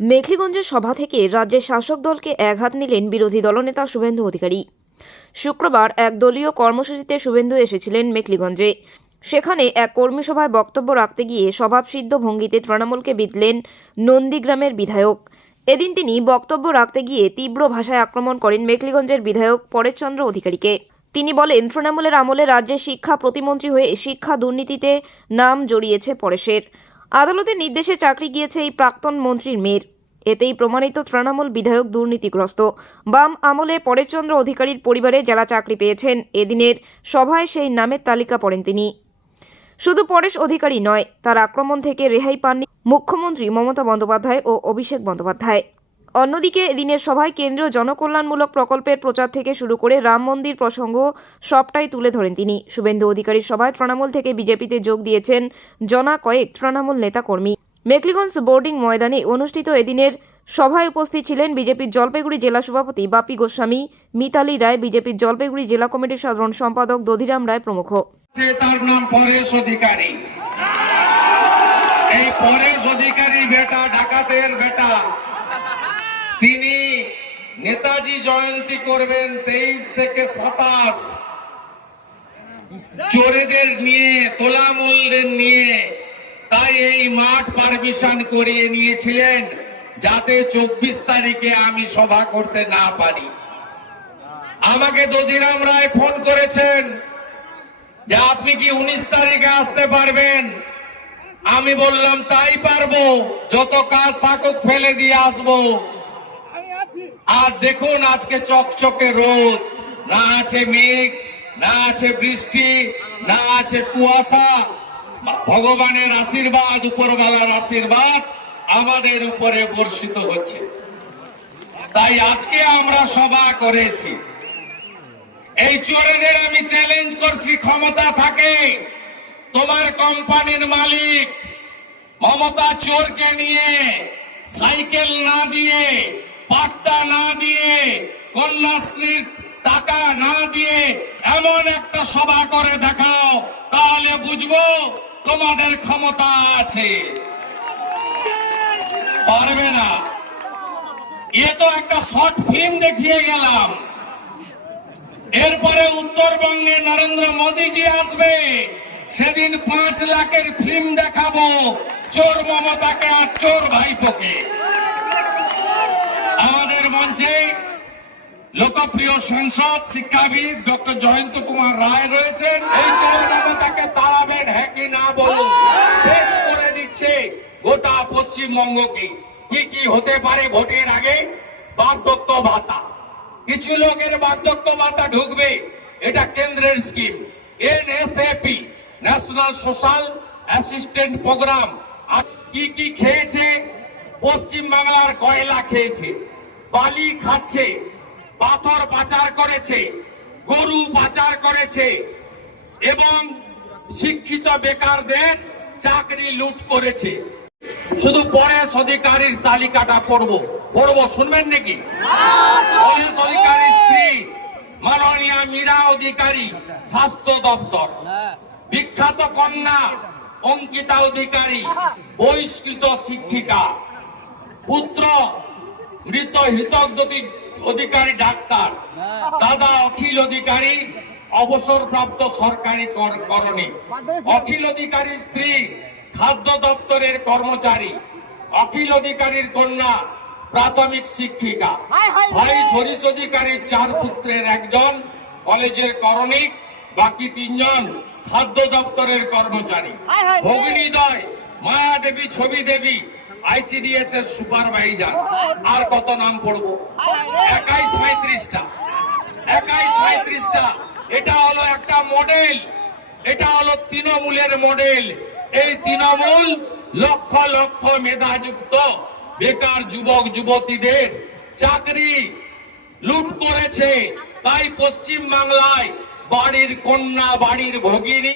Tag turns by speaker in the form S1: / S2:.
S1: মেখলিগঞ্জের সভা থেকে রাজ্যের শাসক দলকে একহাত নিলেন বিরোধী দলনেতা শুভেন্দু অধিকারী। শুক্রবার এক দলীয় কর্মসূচিতে শুভেন্দু এসেছিলেন মেখলিগঞ্জে। সেখানে এক কর্মী সভায় বক্তব্য রাখতে গিয়ে স্বভাবসিদ্ধ ভঙ্গিতে তৃণমূলকে বিদলেন নন্দীগ্রামের বিধায়ক। এদিন তিনি বক্তব্য রাখতে গিয়ে তীব্র ভাষায় আক্রমণ করেন মেখলিগঞ্জের বিধায়ক পরেশচন্দ্র অধিকারীকে। তিনি বলেন, তৃণমূলের আমলে রাজ্যের শিক্ষা প্রতিমন্ত্রী হয়ে শিক্ষা দুর্নীতিতে নাম জড়িয়েছে পরেশের। আদালতের নির্দেশে চাকরি গিয়েছে এই প্রাক্তন মন্ত্রীর মেয়ের। এতেই প্রমাণিত তৃণমূল বিধায়ক দুর্নীতিগ্রস্ত। বাম আমলে পরেশচন্দ্র অধিকারীর পরিবারে যারা চাকরি পেয়েছেন, এদিনের সভায় সেই নামের তালিকা পড়েন তিনি। শুধু পরেশ অধিকারী নয়, তার আক্রমণ থেকে রেহাই পাননি মুখ্যমন্ত্রী মমতা বন্দ্যোপাধ্যায় ও অভিষেক বন্দ্যোপাধ্যায়। অন্যদিকে এদিনের সভায় কেন্দ্রীয় জনকল্যাণমূলক প্রকল্পের প্রচার থেকে শুরু করে রাম মন্দির প্রসঙ্গ সবটাই তুলে ধরেন তিনি। শুভেন্দু অধিকারীর সভায় তৃণমূল থেকে বিজেপিতে যোগ দিয়েছেন জনা কয়েক তৃণমূল নেতাকর্মী। মেকলিগঞ্জ বোর্ডিং ময়দানে অনুষ্ঠিত এদিনের সভায় উপস্থিত ছিলেন বিজেপির জলপাইগুড়ি জেলা সভাপতি বাপি গোস্বামী, মিতালি রায়, বিজেপির জলপাইগুড়ি জেলা কমিটির সাধারণ সম্পাদক দধিরাম রায় প্রমুখ।
S2: তার নাম পরেশ অধিকারী। এই পরেশ অধিকারী বেটা ডাকাতের বেটা। তিনি নেতাজি জয়ন্তী করবেন তেইশ থেকে সাতাশ। চোরেদের নিয়ে, তোলামুলদের নিয়ে তাই এই মাঠ পারমিশন করিয়ে নিয়েছিলেন যাতে চব্বিশ তারিখে আমি সভা করতে না পারি। আমাকে দধিরাম রায় ফোন করেছেন যে আপনি কি উনিশ তারিখে আসতে পারবেন? আমি বললাম, তাই পারব। যত কাজ থাকুক ফেলে দিয়ে আসব। আর দেখুন আজকে চকচকে রোদ। না আছে মেঘ, না আছে বৃষ্টি, না আছে কুয়াশা। ভগবানের আশীর্বাদ, উপরওয়ালার আশীর্বাদ আমাদের উপরে বর্ষিত হচ্ছে। তাই আজকে আমরা সভা করেছি। এই চোরেদের আমি চ্যালেঞ্জ করছি, ক্ষমতা থাকে। তোমার কোম্পানির মালিক মমতা চোরকে নিয়ে সাইকেল না দিয়ে পাট্টা না দিয়ে, কন্যাশ্রীর টাকা না দিয়ে এমন একটা সভা করে দেখাও, তাহলে বুঝব তোমাদের ক্ষমতা আছে। পারবে না। এ তো একটা শর্ট ফিল্ম দেখিয়ে গেলাম। এরপরে উত্তরবঙ্গে নরেন্দ্র মোদীজি আসবে, সেদিন পাঁচ লাখের ফিল্ম দেখাবো, চোর মমতাকে আর চোর ভাইপোকে। মঞ্চে লোকপ্রিয় সংসদ, শিক্ষাবিদ ডক্টর জয়ন্ত কুমার রায় রয়েছেন। এই চোর তাড়াবেন হ্যাঁ কি না বলুন? শেষ করে দিচ্ছে গোটা পশ্চিমবঙ্গকে কি? কি হতে পারে ভোটের আগে? বার্ধক্য ভাতা। কিছু লোকের বার্ধক্য ভাতা ঢুকবে। এটা কেন্দ্রের scheme NSAP national social assistant program আর কি কি খেয়েছে? পশ্চিম বাংলার কয়লা খেয়েছে? বালি খাচ্ছে, পাথর পাচার করেছে, গরু পাচার করেছে, এবং শিক্ষিত বেকারদের চাকরি লুট করেছে। শুধু পরেশ অধিকারীর তালিকাটা পড়ব। পড়ব, শুনবেন নাকি? স্ত্রী, মাননীয় মীরা অধিকারী, স্বাস্থ্য দপ্তর। বিখ্যাত কন্যা, অঙ্কিতা অধিকারী, বহিষ্কৃত শিক্ষিকা। পুত্র মৃত হিতজ্যোতি অধিকারী ডাক্তার। দাদা অখিল অধিকারী অবসরপ্রাপ্ত সরকারি কর- করণী। অখিল অধিকারী স্ত্রী খাদ্য দপ্তরের কর্মচারী। অখিল অধিকারীর কন্যা প্রাথমিক শিক্ষিকা। ভাই হরিশ অধিকারীর চার পুত্রের একজন কলেজের করণিক বাকি তিনজন খাদ্য দপ্তরের কর্মচারী। ভগিনীদয় মায়া দেবী, ছবি দেবী আইসিডিএস এর সুপারভাইজার আর কত নাম পড়ব? একাই সাঁত্রিশটা একাই সাঁত্রিশটা এটা হলো একটা মডেল এটা হলো তৃণমূলের মডেল এই তৃণমূল লক্ষ লক্ষ মেধাযুক্ত, বেকার যুবক, যুবতীদের চাকরি লুট করেছে। তাই পশ্চিম বাংলায় বাড়ির কন্যা, বাড়ির ভগিনী